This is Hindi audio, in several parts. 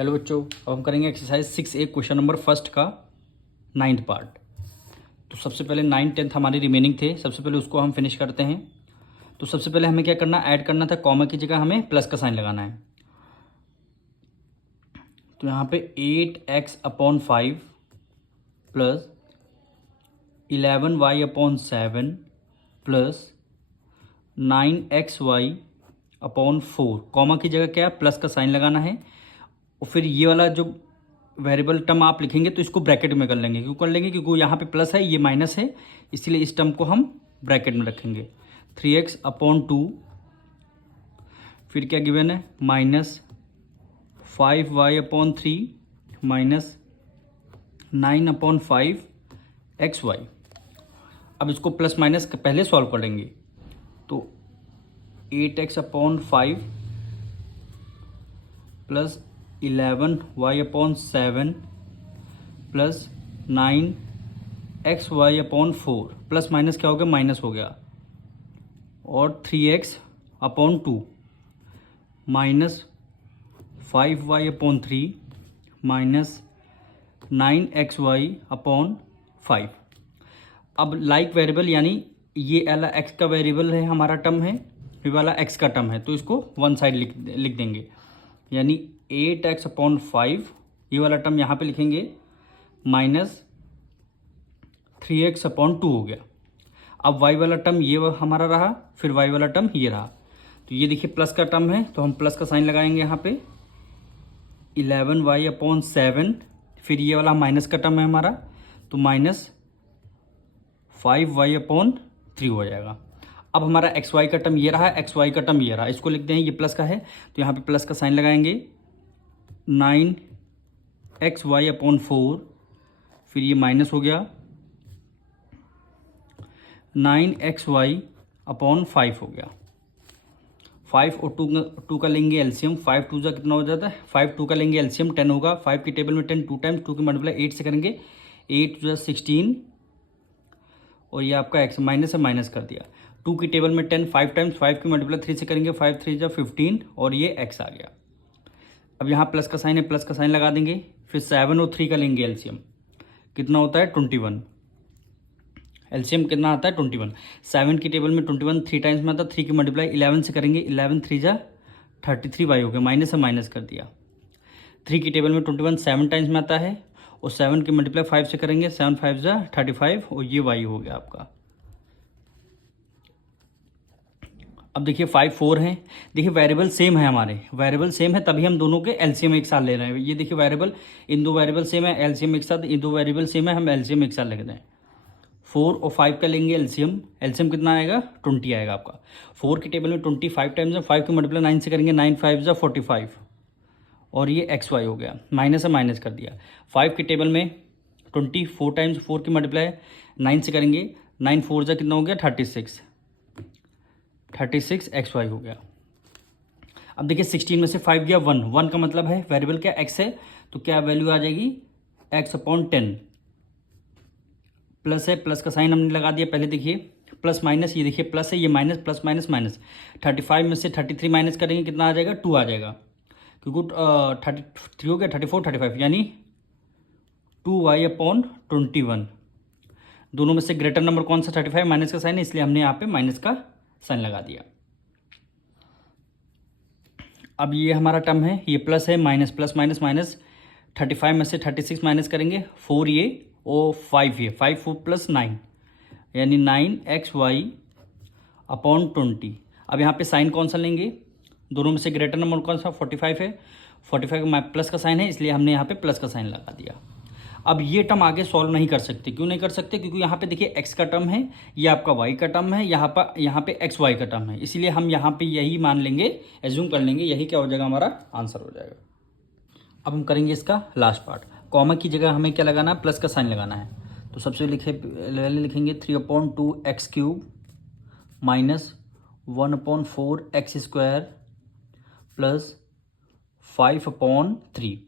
हेलो बच्चों, अब हम करेंगे exercise 6A question number first का 9th पार्ट। तो सबसे पहले 9, 10 हमारे रिमेनिंग थे। सबसे पहले उसको हम फिनिश करते हैं। तो सबसे पहले हमें क्या करना, ऐड करना था। कॉमा की जगह हमें प्लस का साइन लगाना है। तो यहाँ पे 8x/5 plus 11y/7 plus 9xy/4। Comma की जगह क्या है, प्लस का साइन लगाना है। और फिर ये वाला जो वेरिएबल टर्म आप लिखेंगे तो इसको ब्रैकेट में कर लेंगे। क्यों कर लेंगे, क्योंकि यहाँ पे प्लस है, ये माइनस है, इसलिए इस टर्म को हम ब्रैकेट में रखेंगे। 3x/2 फिर क्या गिवन है, -5y/3 माइनस 9/5xy। अब इसको प्लस माइनस पहले सॉल्व करेंगे। तो 8x/5 plus 11y/7 plus 9xy/4 plus minus क्या हो गया, माइनस हो गया। और 3x/2 minus 5y/3 minus 9xy/5। अब लाइक वेरिएबल यानी ये वाला x का वेरिएबल है, हमारा टर्म है, ये वाला x का टर्म है, तो इसको वन साइड लिख देंगे। यानी 8x/5 ये वाला टर्म यहाँ पे लिखेंगे, माइनस 3x/2 हो गया। अब y वाला टर्म ये हमारा रहा, फिर y वाला टर्म ये रहा। तो ये देखिए प्लस का टर्म है, तो हम प्लस का साइन लगाएंगे यहाँ पे। 11y/7 फिर ये वाला माइनस का टर्म है हमारा, तो माइनस 5y/3 हो जाएगा। अब हमारा एक्स वाई का टर्म ये रहा, एक्स वाई का टर्म ये रहा, इसको लिख दें, ये प्लस का है तो यहाँ पे प्लस का साइन लगाएंगे। 9xy/4 फिर ये माइनस हो गया, 9xy/5 हो गया। 5 और 2 का लेंगे एलसीएम। 5 2 जा कितना हो जाता है, 5 2 का लेंगे एलसीएम 10 होगा। 5 की टेबल में 10 2 टाइम्स, 2 की मल्टीप्लाई 8 से करेंगे, 8 जो 16 और ये आपका एक्स माइनस है, माइनस कर दिया। 2 की टेबल में 10 5 टाइम्स, 5 की मल्टीप्लाई 3 से करेंगे, 5 3 जा 15 और ये एक्स आ गया। अब यहाँ प्लस का साइन है, प्लस का साइन लगा देंगे। फिर 7 और 3 का लेंगे एलसीएम, कितना होता है 21। एलसीएम कितना आता है 21। 7 की टेबल में 21 3 टाइम्स में आता है, 3 की मल्टीप्लाई 11 से करेंगे, 11 3 जा 33 वाई हो गया, माइनस है, माइनस कर दिया। 3 की टेबल में 21 7 टाइम्स में आता है, और 7 की मल्टीप्लाई 5 से करेंगे, 7 5 जा 35 और ये वाई हो गया आपका। अब देखिए 5 4 हैं। देखिए वेरिएबल सेम है, हमारे वेरिएबल सेम है, तभी हम दोनों के एलसीएम एक साथ ले रहे हैं। ये देखिए वेरिएबल, इन दो वेरिएबल सेम है, एलसीएम एक साथ, इन दो वेरिएबल सेम है, हम एलसीएम एक साथ लिख रहे हैं। 4 और 5 का लेंगे एलसीएम, एलसीएम कितना आएगा 20 आएगा आपका। 4 की टेबल में 20 5 टाइम्स है, 5 की मल्टीप्लाई 9 से करेंगे, 9 5 जा 45 और ये एक्स वाई हो गया, माइनस है, माइनस कर दिया। 5 की टेबल में 20 4 टाइम्स, 4 की मल्टीप्लाई 9 से करेंगे, 9 4 जा कितना हो गया 36 एक्स वाई हो गया। अब देखिए 16 में से 5 गया 1, 1 का मतलब है वेरिएबल क्या एक्स है, तो क्या वैल्यू आ जाएगी x/10 प्लस है, प्लस का साइन हमने लगा दिया। पहले देखिए प्लस माइनस, ये देखिए प्लस है, ये माइनस, प्लस माइनस माइनस। 35 में से 33 माइनस करेंगे, कितना आ जाएगा 2 आ जाएगा, क्योंकि 33 हो गया 34 35 यानी 2y/21। दोनों में से ग्रेटर नंबर कौन सा, 35, माइनस का साइन है, इसलिए हमने यहाँ पे माइनस का साइन लगा दिया। अब ये हमारा टर्म है, ये प्लस है, माइनस प्लस माइनस माइनस। 35 में से 36 माइनस करेंगे, 4 ये और 5 ये, 5 4 प्लस 9 यानी 9xy/20। अब यहाँ पे साइन कौन सा लेंगे, दोनों में से ग्रेटर नंबर कौन सा 45 है, 45 का प्लस का साइन है, इसलिए हमने यहाँ पे प्लस का साइन लगा दिया। अब ये टर्म आगे सॉल्व नहीं कर सकते, क्यों नहीं कर सकते, क्योंकि यहाँ पे देखिए x का टर्म है, ये आपका y का टर्म है, यहाँ पे एक्स वाई का टर्म है, इसीलिए हम यहाँ पे यही मान लेंगे, एज्यूम कर लेंगे, यही क्या हो जाएगा हमारा आंसर हो जाएगा। अब हम करेंगे इसका लास्ट पार्ट। कॉमा की जगह हमें क्या लगाना है, प्लस का साइन लगाना है। तो सबसे लिखेंगे 3/2x³ minus 1/4x² plus 5/3।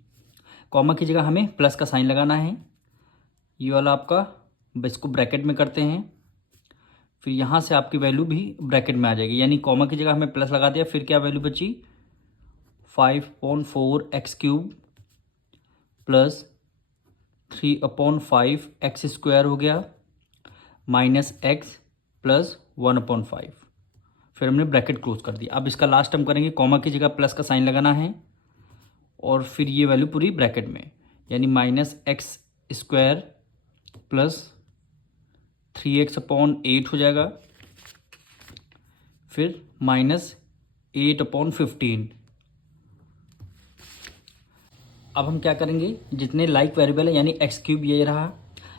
Comma की जगह हमें प्लस का साइन लगाना है, ये वाला आपका, इसको ब्रैकेट में करते हैं, फिर यहाँ से आपकी वैल्यू भी ब्रैकेट में आ जाएगी, यानी कॉमा की जगह हमें प्लस लगा दिया, फिर क्या वैल्यू बची 5/4x³ प्लस 3/5 एक्स स्क्वायर हो गया माइनस एक्स प्लस 1/5। फिर हमने ब्रैकेट क्लोज कर दिया। अब इसका लास्ट टर्म करेंगे, कॉमा की जगह प्लस का साइन लगाना है और फिर ये वैल्यू पूरी ब्रैकेट में, यानी minus x square plus 3x/8 हो जाएगा, फिर माइनस 8/15। अब हम क्या करेंगे, जितने लाइक वेरिएबल है यानी एक्स क्यूब ये रहा,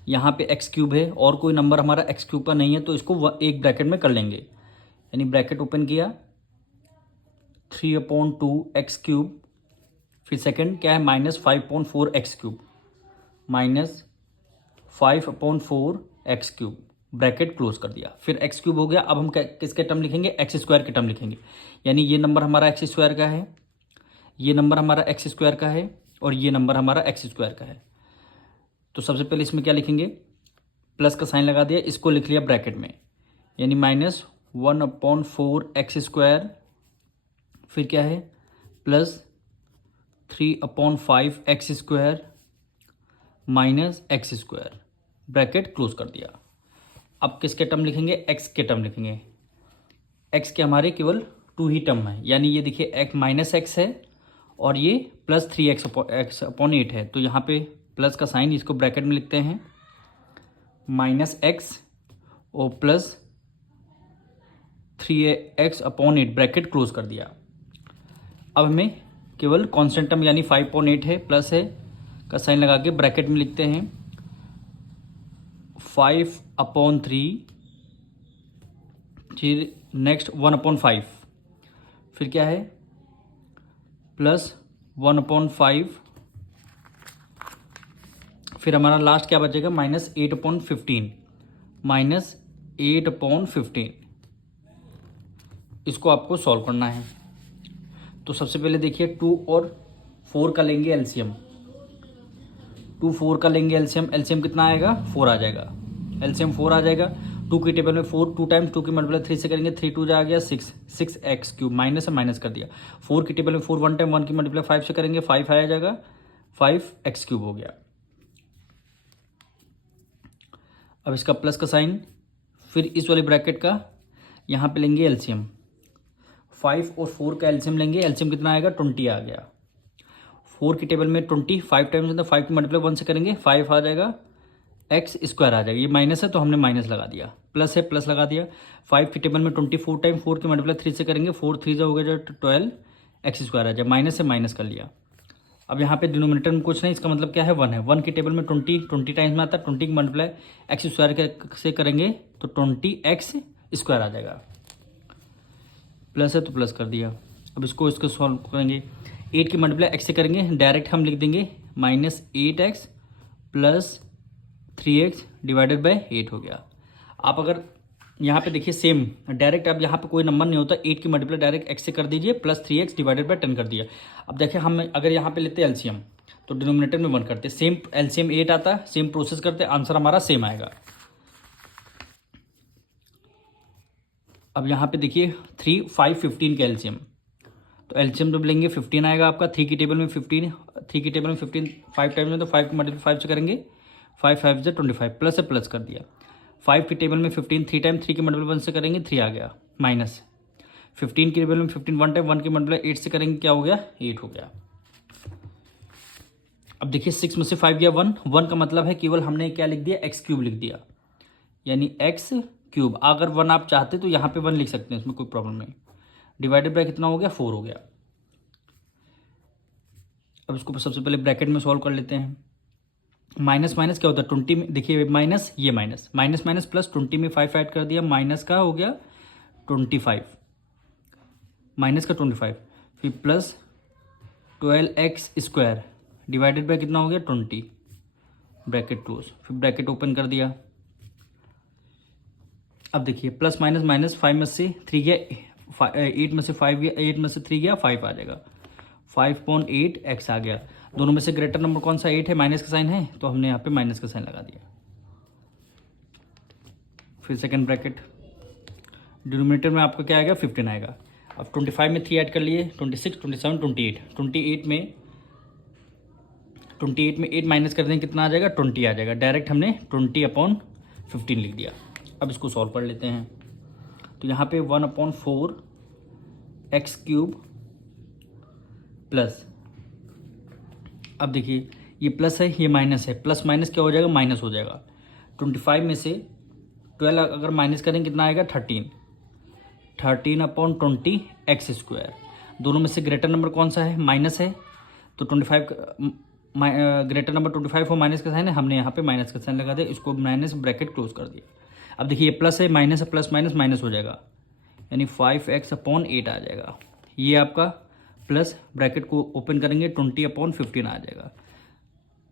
यहाँ पे एक्स क्यूब है और कोई नंबर हमारा एक्स क्यूब का नहीं है, तो इसको एक ब्रैकेट में कर लेंगे, यानी ब्रैकेट ओपन किया 3/2 एक्स क्यूब, फिर सेकंड क्या है minus 5/4 x cube minus 5/4 x cube, bracket close कर दिया। फिर एक्स क्यूब हो गया। अब हम किसके टर्म लिखेंगे, एक्स स्क्वायर के टर्म लिखेंगे, यानी ये नंबर हमारा एक्स स्क्वायर का है, ये नंबर हमारा एक्स स्क्वायर का है और ये नंबर हमारा एक्स स्क्वायर का है। तो सबसे पहले इसमें क्या लिखेंगे, प्लस का साइन लगा दिया, इसको लिख लिया ब्रैकेट में, यानी माइनस 1/4 एक्स स्क्वायर, फिर क्या है plus 3/5 x square minus x square, bracket close कर दिया। अब किसके टर्म लिखेंगे, एक्स के टर्म लिखेंगे। एक्स के हमारे केवल 2 ही टर्म है, यानी ये देखिए एक्स माइनस एक्स है और ये प्लस 3x/8 है, तो यहाँ पे प्लस का साइन, इसको ब्रैकेट में लिखते हैं माइनस एक्स और प्लस 3x/8, ब्रैकेट क्लोज कर दिया। अब हमें केवल कांस्टेंट टर्म यानी 5/8 है, प्लस है का साइन लगा के ब्रैकेट में लिखते हैं 5/3, फिर नेक्स्ट 1/5, फिर क्या है प्लस 1/5, फिर हमारा लास्ट क्या बचेगा माइनस 8/15, माइनस 8/15। इसको आपको सॉल्व करना है। तो सबसे पहले देखिए 2 और 4 का लेंगे एलसीएम, 2 4 का लेंगे एलसीएम, एलसीएम कितना आएगा 4 आ जाएगा, एलसीएम 4 आ जाएगा। 2 की टेबल में 4 2 टाइम्स 2 की मल्टीप्लाई 3 से करेंगे, 3 2 जा आ गया 6 एक्स क्यूब, माइनस है माइनस कर दिया। 4 की टेबल में 4 1 टाइम 1 की मल्टीप्लाई 5 से करेंगे, 5 आ जाएगा, 5 एक्स क्यूब हो गया। अब इसका प्लस का साइन, फिर इस वाले ब्रैकेट का यहाँ पे लेंगे एलसीएम, 5 और 4 का एलसीएम लेंगे, एलसीएम कितना आएगा 20 आ गया। 4 की टेबल में 20 5 टाइम्स है तो 5 की मल्टीप्लाई 1 से करेंगे, 5 आ जाएगा, एक्स स्क्वायर आ जाएगा। ये माइनस है तो हमने माइनस लगा दिया, प्लस है प्लस लगा दिया। 5 की टेबल में 24 टाइम 4 की मल्टीप्लाई 3 से करेंगे, 4 3 हो गया जो 12 एक्स स्क्वायर आ जाए, माइनस है माइनस कर लिया। अब यहाँ पे डिनोमिनेटर में कुछ नहीं, इसका मतलब क्या है 1 है। 1 की टेबल में 20 टाइम्स में आता है, 20 की मल्टीप्लाई एक्स स्क्वायर से करेंगे तो 20 एक्स स्क्वायर आ जाएगा, प्लस है तो प्लस कर दिया। अब इसको सॉल्व करेंगे, 8 की मल्टीप्लाई एक्स से करेंगे, डायरेक्ट हम लिख देंगे minus 8x plus 3x divided by 8 हो गया। आप अगर यहाँ पे देखिए सेम डायरेक्ट, अब यहाँ पे कोई नंबर नहीं होता, 8 की मल्टीप्लाई डायरेक्ट x से कर दीजिए, प्लस 3x डिवाइडेड बाई 10 कर दिया। अब देखिए हम अगर यहाँ पे लेते एलसीएम तो डिनोमिनेटर में 1 करते, सेम एलसीएम 8 आता, सेम प्रोसेस करते, आंसर हमारा सेम आएगा। अब यहाँ पे देखिए 3 5 15 का एलसीएम, तो एलसीएम जब लेंगे 15 आएगा आपका। 3 की टेबल में 15, 3 की टेबल में 15 5 टाइम्स में तो 5 की मल्टीप्लाई 5 से करेंगे, 5 5 से 25, प्लस से प्लस कर दिया। 5 की टेबल में 15 3 टाइम 3 की मल्टीप्लाई 1 से करेंगे, 3 आ गया, माइनस 15 की टेबल में 15 1 टाइम 1 की मल्टीप्लाई 8 से करेंगे, क्या हो गया 8 हो गया। अब देखिए 6 में से 5 गया 1, 1 का मतलब है केवल हमने क्या लिख दिया एक्स क्यूब लिख दिया, यानी एक्स क्यूब। अगर 1 आप चाहते तो यहाँ पे 1 लिख सकते हैं, इसमें कोई प्रॉब्लम नहीं। डिवाइडेड बाय कितना हो गया 4 हो गया। अब इसको सबसे पहले ब्रैकेट में सॉल्व कर लेते हैं। माइनस माइनस क्या होता है 20 में, देखिए माइनस ये माइनस माइनस माइनस प्लस 20 में 5 ऐड कर दिया, माइनस का हो गया 25, माइनस का 25, फिर plus 12x square divided by कितना हो गया 20, ब्रैकेट क्लोज, फिर ब्रैकेट ओपन कर दिया। अब देखिए प्लस माइनस माइनस 5 में से 3 गया, 8 में से 5 गया, 8 में से 3 गया 5 आ जाएगा, 5/8 x आ गया। दोनों में से ग्रेटर नंबर कौन सा 8 है, माइनस का साइन है तो हमने यहाँ पे माइनस का साइन लगा दिया। फिर सेकंड ब्रैकेट, डिनोमिनेटर में आपका क्या आएगा 15 आएगा। अब 25 में 3 ऐड कर लिए, 26 27 28, 28 में 28 में 8 माइनस कर देंगे कितना आ जाएगा 20 आ जाएगा। डायरेक्ट हमने 20/15 लिख दिया। अब इसको सॉल्व कर लेते हैं। तो यहाँ पे 1/4 x³ प्लस, अब देखिए ये प्लस है ये माइनस है, प्लस माइनस क्या हो जाएगा माइनस हो जाएगा। 25 में से 12 अगर माइनस करें कितना आएगा 13/20 x²। दोनों में से ग्रेटर नंबर कौन सा है माइनस है, तो 25 ग्रेटर नंबर 25 और माइनस का साइन है, हमने यहाँ पे माइनस का साइन लगा दिया, इसको माइनस ब्रैकेट क्लोज कर दिया। अब देखिए ये प्लस है माइनस है, प्लस माइनस माइनस हो जाएगा, यानी 5x/8 आ जाएगा। ये आपका प्लस ब्रैकेट को ओपन करेंगे 20/15 आ जाएगा।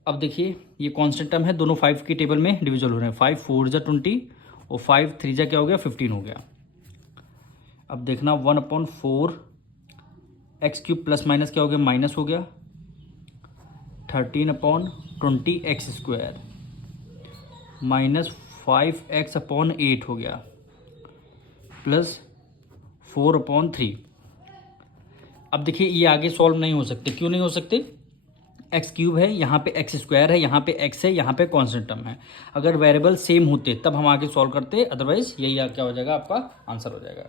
अब देखिए ये कांस्टेंट टर्म है, दोनों 5 की टेबल में डिविजल हो रहे हैं। 5 4 जा 20 और 5 3 जा क्या हो गया 15 हो गया। अब देखना 1/4 x³ प्लस माइनस क्या हो गया माइनस हो गया, 13/20 x² माइनस 5x/8 हो गया प्लस 4/3। अब देखिए ये आगे सॉल्व नहीं हो सकते, क्यों नहीं हो सकते, x³ है, यहाँ पे x² है, यहाँ पे x है, यहाँ पे कांस्टेंट टर्म है। अगर वेरिएबल सेम होते तब हम आगे सॉल्व करते, अदरवाइज यही क्या हो जाएगा आपका आंसर हो जाएगा।